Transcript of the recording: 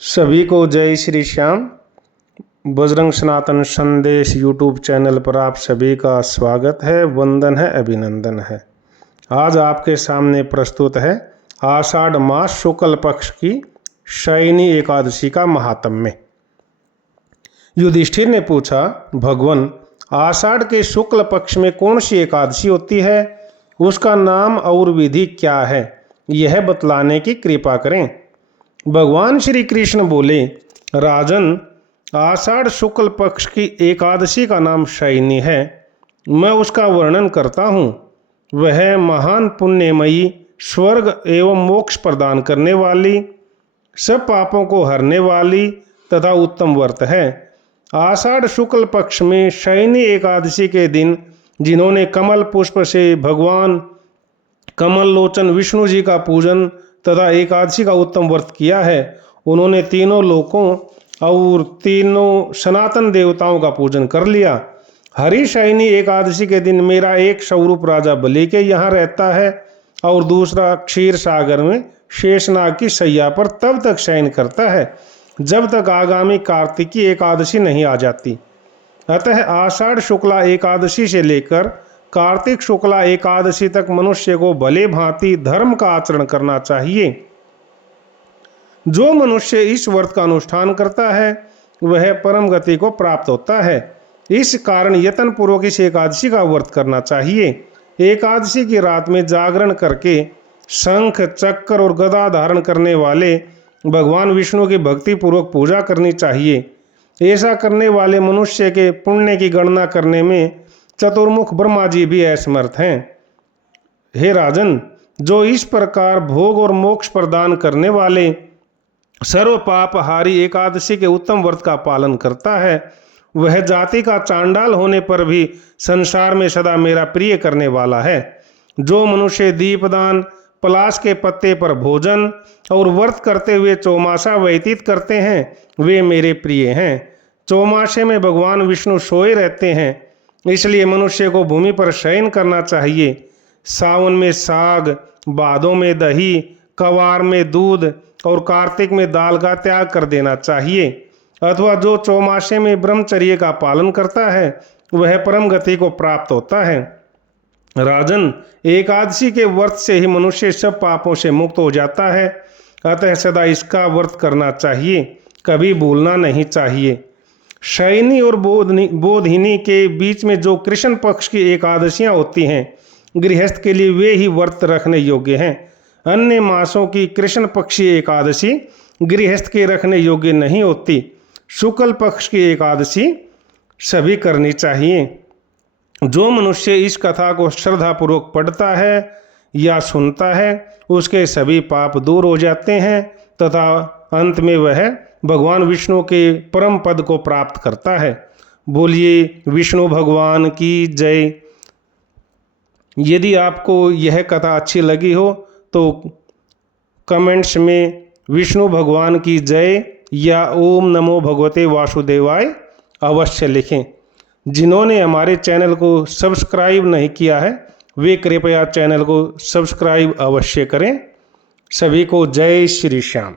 सभी को जय श्री श्याम। बजरंग सनातन संदेश यूट्यूब चैनल पर आप सभी का स्वागत है, वंदन है, अभिनंदन है। आज आपके सामने प्रस्तुत है आषाढ़ मास शुक्ल पक्ष की शयनी एकादशी का महात्म्य। युधिष्ठिर ने पूछा, भगवान, आषाढ़ के शुक्ल पक्ष में कौन सी एकादशी होती है? उसका नाम और विधि क्या है? यह बतलाने की कृपा करें। भगवान श्री कृष्ण बोले, राजन, आषाढ़ शुक्ल पक्ष की एकादशी का नाम शयनी है। मैं उसका वर्णन करता हूँ। वह महान पुण्यमयी, स्वर्ग एवं मोक्ष प्रदान करने वाली, सब पापों को हरने वाली तथा उत्तम व्रत है। आषाढ़ शुक्ल पक्ष में शयनी एकादशी के दिन जिन्होंने कमल पुष्प से भगवान कमल लोचन विष्णु जी का पूजन तथा एकादशी का उत्तम व्रत किया है, उन्होंने तीनों लोकों और तीनों सनातन देवताओं का पूजन कर लिया। हरि शयनी एकादशी के दिन मेरा एक स्वरूप राजा बलि के यहाँ रहता है और दूसरा क्षीर सागर में शेषनाग की शैया पर तब तक शयन करता है जब तक आगामी कार्तिकी एकादशी नहीं आ जाती। अतः आषाढ़ शुक्ला एकादशी से लेकर कार्तिक शुक्ला एकादशी तक मनुष्य को भले भांति धर्म का आचरण करना चाहिए। जो मनुष्य इस व्रत का अनुष्ठान करता है वह परम गति को प्राप्त होता है। इस कारण यत्न पूर्वक इस एकादशी का व्रत करना चाहिए। एकादशी की रात में जागरण करके शंख चक्र और गदा धारण करने वाले भगवान विष्णु की भक्ति पूर्वक पूजा करनी चाहिए। ऐसा करने वाले मनुष्य के पुण्य की गणना करने में चतुर्मुख ब्रह्मा जी भी असमर्थ हैं। हे राजन, जो इस प्रकार भोग और मोक्ष प्रदान करने वाले सर्व पापहारी एकादशी के उत्तम व्रत का पालन करता है, वह जाति का चांडाल होने पर भी संसार में सदा मेरा प्रिय करने वाला है। जो मनुष्य दीपदान, पलाश के पत्ते पर भोजन और व्रत करते हुए चौमासा व्यतीत करते हैं, वे मेरे प्रिय हैं। चौमासे में भगवान विष्णु सोए रहते हैं, इसलिए मनुष्य को भूमि पर शयन करना चाहिए। सावन में साग, भादों में दही, कवार में दूध और कार्तिक में दाल का त्याग कर देना चाहिए। अथवा जो चौमासे में ब्रह्मचर्य का पालन करता है वह परम गति को प्राप्त होता है। राजन, एकादशी के व्रत से ही मनुष्य सब पापों से मुक्त हो जाता है। अतः सदा इसका व्रत करना चाहिए, कभी भूलना नहीं चाहिए। शयनी और बोधिनी के बीच में जो कृष्ण पक्ष की एकादशियां होती हैं, गृहस्थ के लिए वे ही व्रत रखने योग्य हैं। अन्य मासों की कृष्ण पक्षी एकादशी गृहस्थ के रखने योग्य नहीं होती। शुक्ल पक्ष की एकादशी सभी करनी चाहिए। जो मनुष्य इस कथा को श्रद्धापूर्वक पढ़ता है या सुनता है, उसके सभी पाप दूर हो जाते हैं तथा अंत में वह भगवान विष्णु के परम पद को प्राप्त करता है। बोलिए विष्णु भगवान की जय। यदि आपको यह कथा अच्छी लगी हो तो कमेंट्स में विष्णु भगवान की जय या ओम नमो भगवते वासुदेवाय अवश्य लिखें। जिन्होंने हमारे चैनल को सब्सक्राइब नहीं किया है वे कृपया चैनल को सब्सक्राइब अवश्य करें। सभी को जय श्री श्याम।